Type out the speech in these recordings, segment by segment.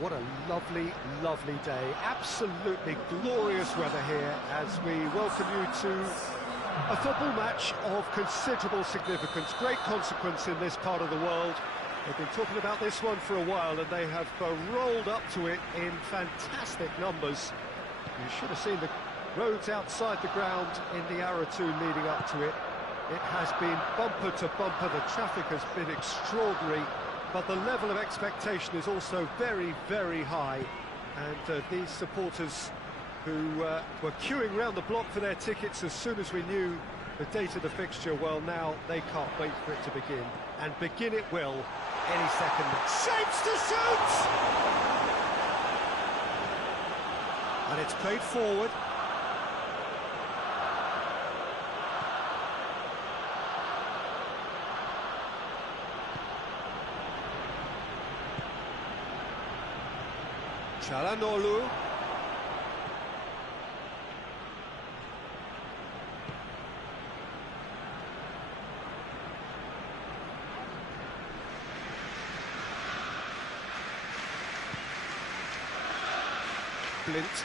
What a lovely, lovely day. Absolutely glorious weather here as we welcome you to a football match of considerable significance, great consequence in this part of the world. They've been talking about this one for a while and they have rolled up to it in fantastic numbers. You should have seen the roads outside the ground in the hour or two leading up to it. It has been bumper to bumper, the traffic has been extraordinary, but the level of expectation is also very, very high. And these supporters who were queuing round the block for their tickets as soon as we knew the date of the fixture, well, now they can't wait for it to begin. And begin it will any second. Shapes to shoot! And it's played forward. Çalhanoğlu. Blint.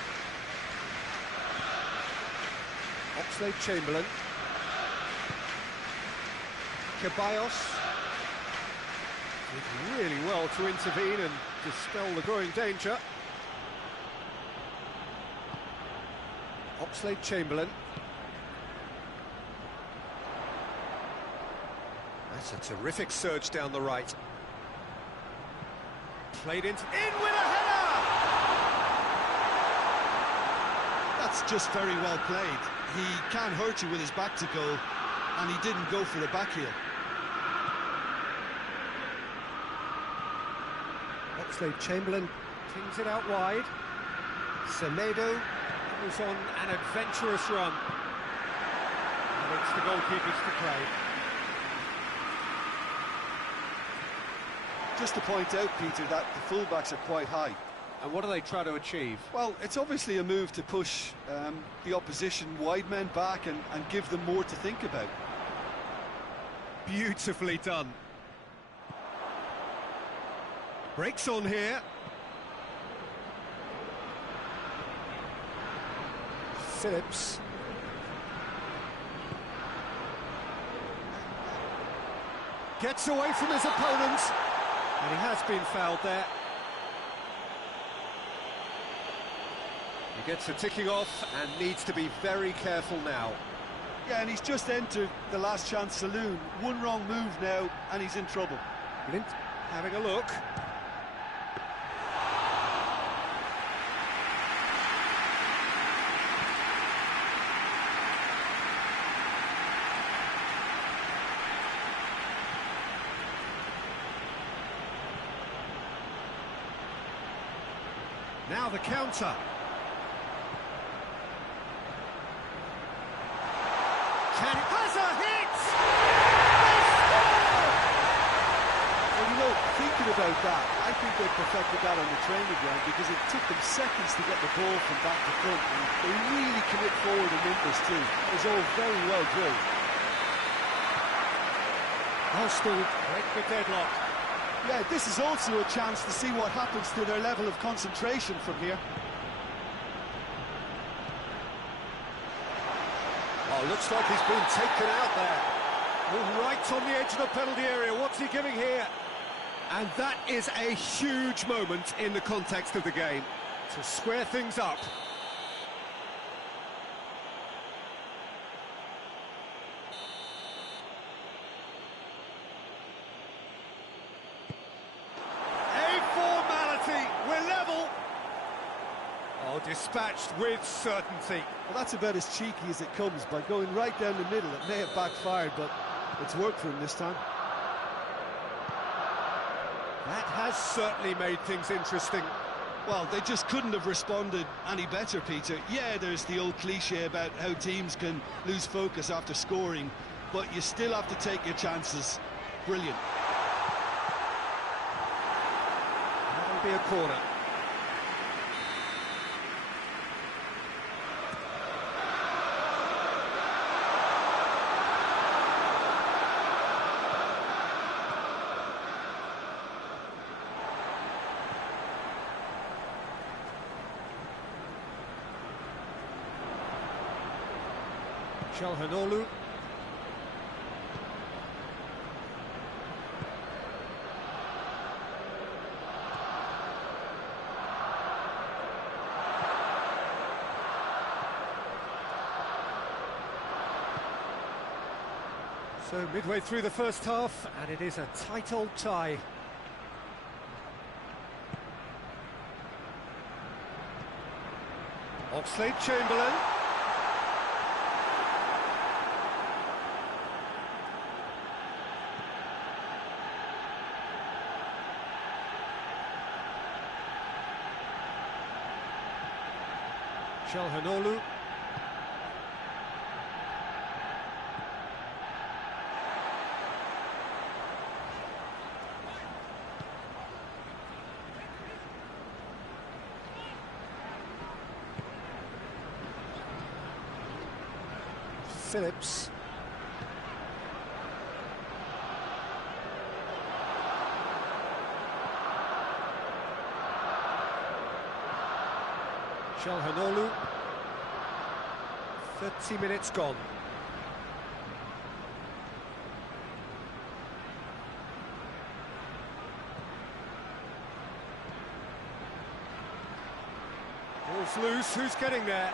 Oxlade-Chamberlain. Ceballos did really well to intervene and dispel the growing danger. Oxlade-Chamberlain. That's a terrific surge down the right. Played in with a header! That's just very well played. He can hurt you with his back to goal, and he didn't go for the back heel. Oxlade-Chamberlain pings it out wide. Semedo was on an adventurous run. And it's the goalkeepers to play. Just to point out, Peter, that the fullbacks are quite high. And what do they try to achieve? Well, it's obviously a move to push the opposition wide men back and give them more to think about. Beautifully done. Breaks on here. Phillips. Gets away from his opponent. And he has been fouled there. He gets a ticking off and needs to be very careful now. Yeah, and he's just entered the last chance saloon. One wrong move now, and he's in trouble. Blint having a look. Now the counter. Has a hit! Well, you know, thinking about that, I think they perfected that on the training ground because it took them seconds to get the ball from back to front, and they really commit forward in numbers too. It was all very well drilled. Arsenal break the deadlock. Yeah, this is also a chance to see what happens to their level of concentration from here. Oh, looks like he's been taken out there. Oh, right on the edge of the penalty area. What's he giving here? And that is a huge moment in the context of the game to square things up. Oh, dispatched with certainty. Well, that's about as cheeky as it comes. By going right down the middle, it may have backfired, but it's worked for him this time. That has certainly made things interesting. Well, they just couldn't have responded any better, Peter. Yeah, there's the old cliche about how teams can lose focus after scoring, but you still have to take your chances. Brilliant. That'll be a corner. Giornata. So midway through the first half, and it is a tight old tie. Oxlade-Chamberlain. Giornata. Phillips. Giornata. 30 minutes gone. Ball's loose, who's getting there?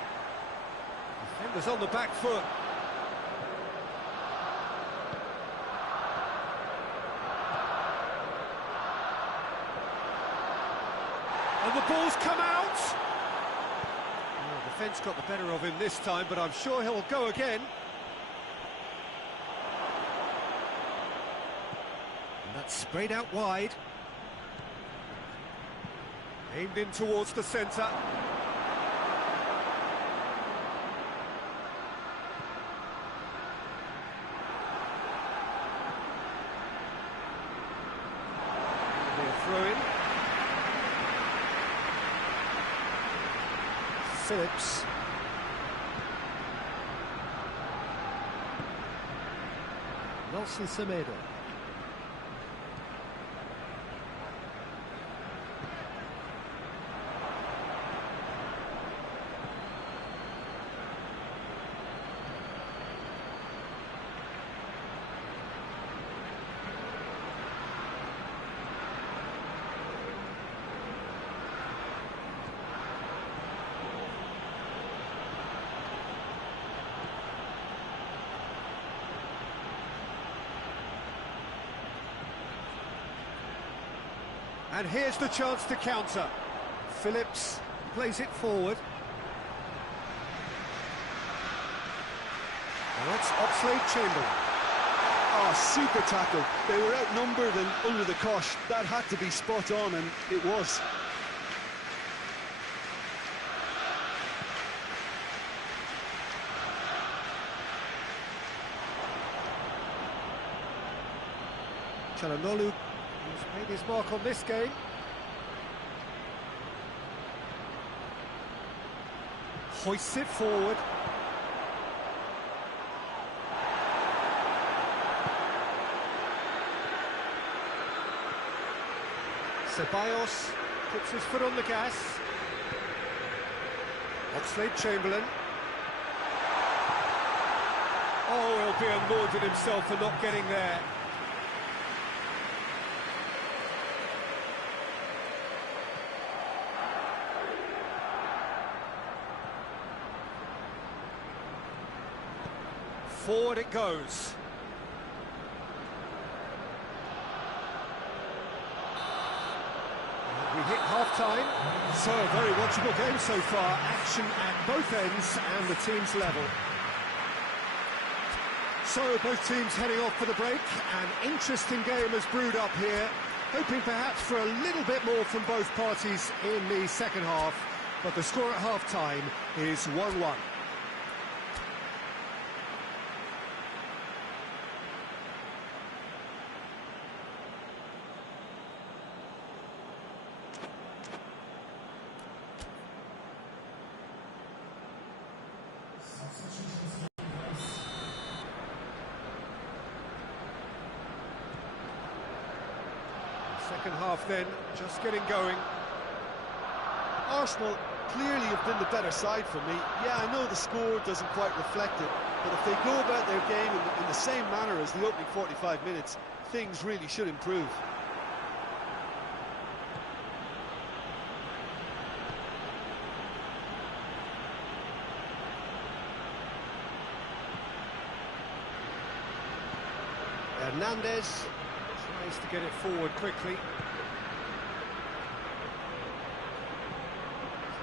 Defenders on the back foot. And the ball's come out! The defence got the better of him this time, but I'm sure he'll go again. And that's sprayed out wide. Aimed in towards the centre. Throw-in. Phillips. Nelson Semedo. And here's the chance to counter. Phillips plays it forward. And that's Oxlade-Chamberlain. Oh, super tackle. They were outnumbered and under the cosh. That had to be spot on, and it was. Giornata, who's made his mark on this game. Hoists it forward. Ceballos puts his foot on the gas. Oxlade-Chamberlain. Oh, he'll be annoyed at himself for not getting there. Forward it goes. And we hit half-time. So, a very watchable game so far. Action at both ends and the team's level. So, both teams heading off for the break. An interesting game has brewed up here. Hoping perhaps for a little bit more from both parties in the second half. But the score at half-time is 1-1. Second half then, just getting going. Arsenal clearly have been the better side for me. Yeah, I know the score doesn't quite reflect it, But if they go about their game in the same manner as the opening 45 minutes, things really should improve. Hernandez tries to get it forward quickly.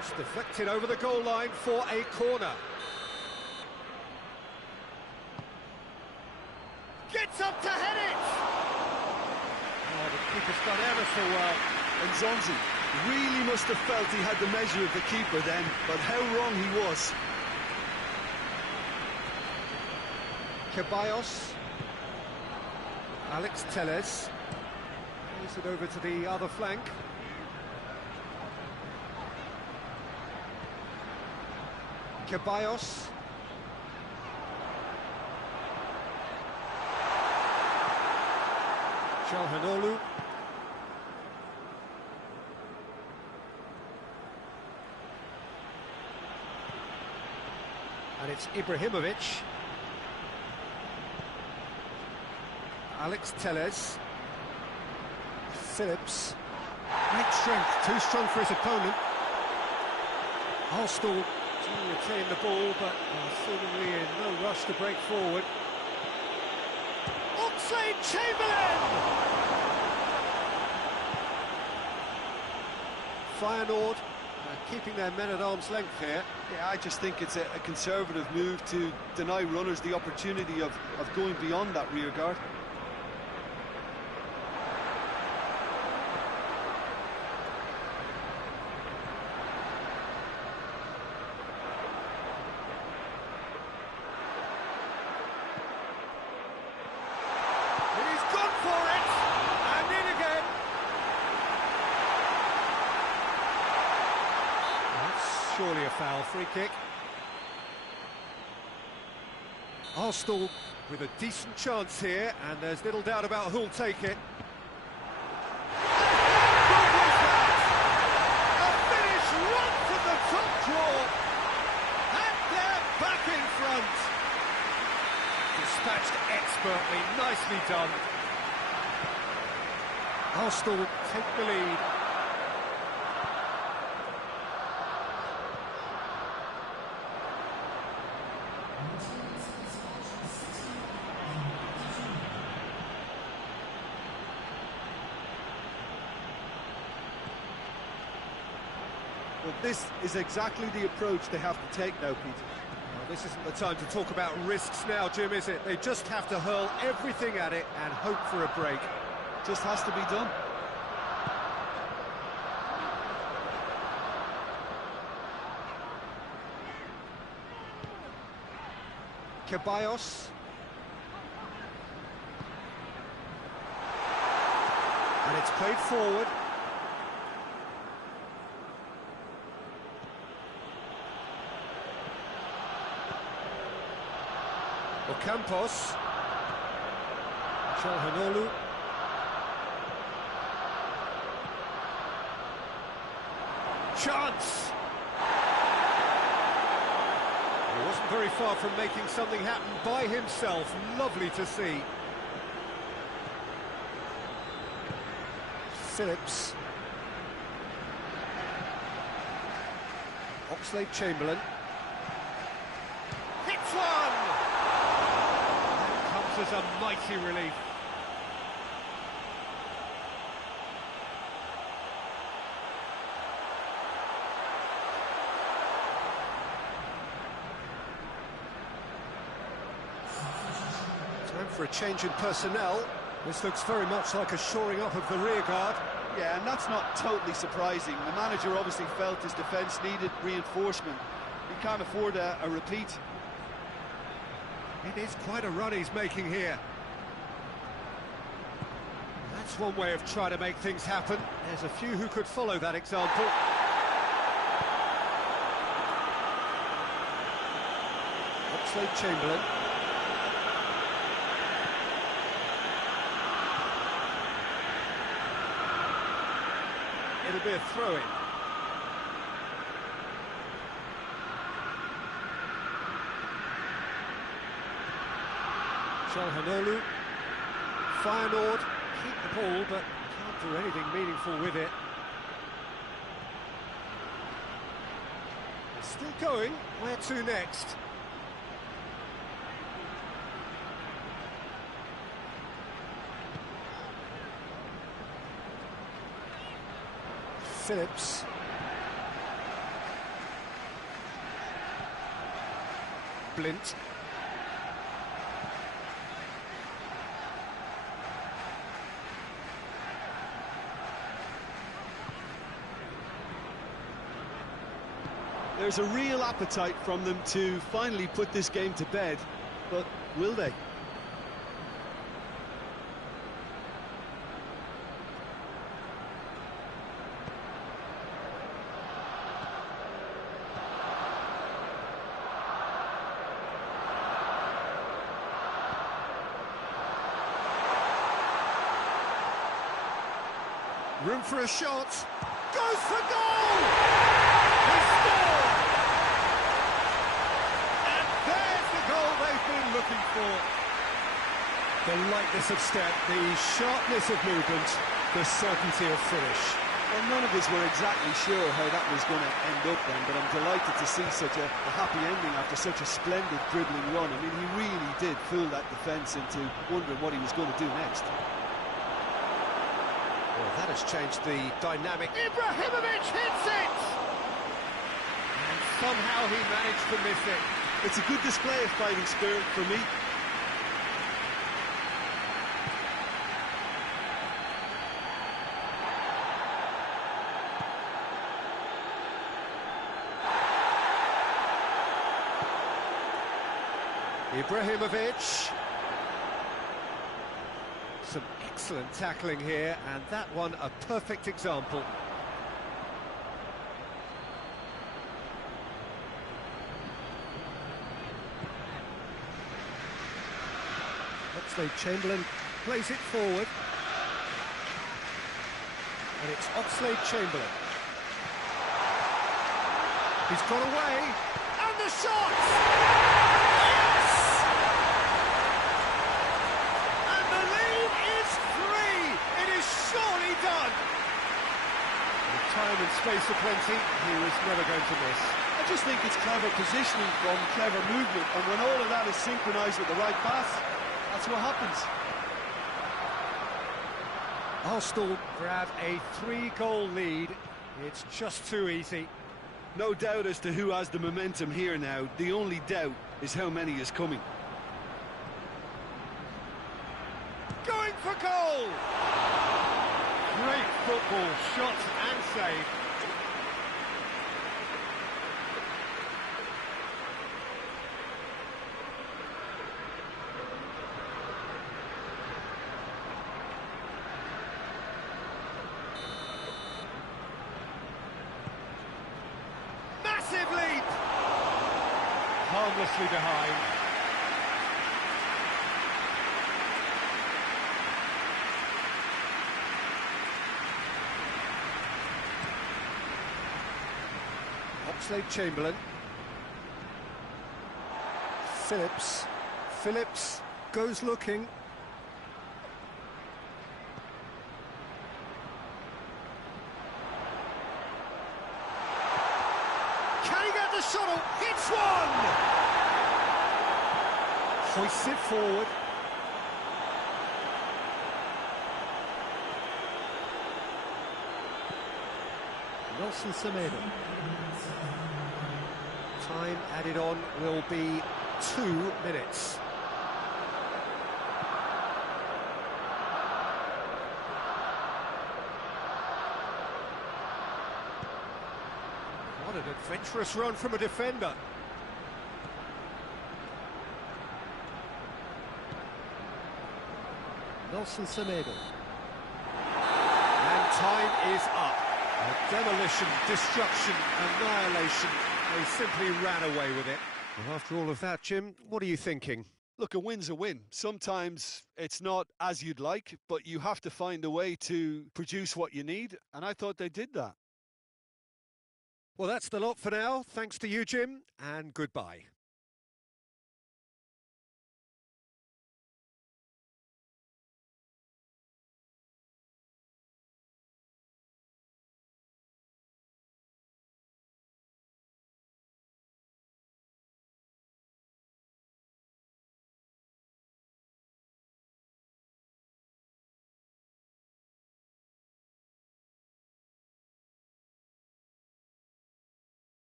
Just deflected over the goal line for a corner. Gets up to head it! Oh, the keeper's done ever so well. And Zonzi really must have felt he had the measure of the keeper then, but how wrong he was. Ceballos. Alex Telles. Plays it over to the other flank. Ceballos. Giornata. And it's Ibrahimovic. Alex Telles. Phillips. Great strength, too strong for his opponent. Arsenal to retain the ball, but seemingly in no rush to break forward. Oxlade-Chamberlain! Feyenoord keeping their men at arm's length here. Yeah, I just think it's a conservative move to deny runners the opportunity of going beyond that rear guard. Surely a foul, free kick. Arsenal with a decent chance here, and there's little doubt about who'll take it. A finish right from the top draw, and they're back in front. Dispatched expertly, nicely done. Arsenal take the lead. Well, this is exactly the approach they have to take now, Peter. Well, this isn't the time to talk about risks now, Jim, is it? They just have to hurl everything at it and hope for a break. Just has to be done. Ceballos. And it's played forward. Ocampos. Giornata. Chance! He wasn't very far from making something happen by himself. Lovely to see. Phillips. Oxlade-Chamberlain. Hits one! That comes as a mighty relief. Time for a change in personnel. This looks very much like a shoring up of the rear guard. Yeah, and that's not totally surprising. The manager obviously felt his defence needed reinforcement. He can't afford a repeat. It is quite a run he's making here. That's one way of trying to make things happen. There's a few who could follow that example. Oxlade-Chamberlain. It'll be a throw-in. Çalhanoğlu. Feyenoord keep the ball, but can't do anything meaningful with it. It's still going. Where to next? Phillips. Blint. There's a real appetite from them to finally put this game to bed, but will they? Room for a shot. Goes for goal! He scored! And there's the goal they've been looking for. The lightness of step, the sharpness of movement, the certainty of finish. Well, none of us were exactly sure how that was going to end up then, but I'm delighted to see such a happy ending after such a splendid dribbling run. I mean, he really did fool that defence into wondering what he was going to do next. Well, that has changed the dynamic. Ibrahimovic hits it! And somehow he managed to miss it. It's a good display of fighting spirit for me. Ibrahimovic. Some excellent tackling here, and that one a perfect example. Oxlade-Chamberlain plays it forward. And it's Oxlade-Chamberlain. He's got away, and the shot! Time and space aplenty, he was never going to miss. I just think it's clever positioning from clever movement, and when all of that is synchronised with the right pass, that's what happens. Arsenal grab a 3-goal lead. It's just too easy. No doubt as to who has the momentum here now. The only doubt is how many is coming. Going for goal! Great football, shot and save. Massive leap! Harmlessly behind. Oxlade-Chamberlain. Phillips. Phillips goes looking. Can he get the shuttle? It's one! Hoists it forward. Nelson Semedo. Time added on will be 2 minutes. What an adventurous run from a defender. Nelson Semedo. And time is up. A demolition, destruction, annihilation. They simply ran away with it. Well, after all of that, Jim, what are you thinking? Look, a win's a win. Sometimes it's not as you'd like, but you have to find a way to produce what you need, and I thought they did that. Well, that's the lot for now. Thanks to you, Jim, and goodbye.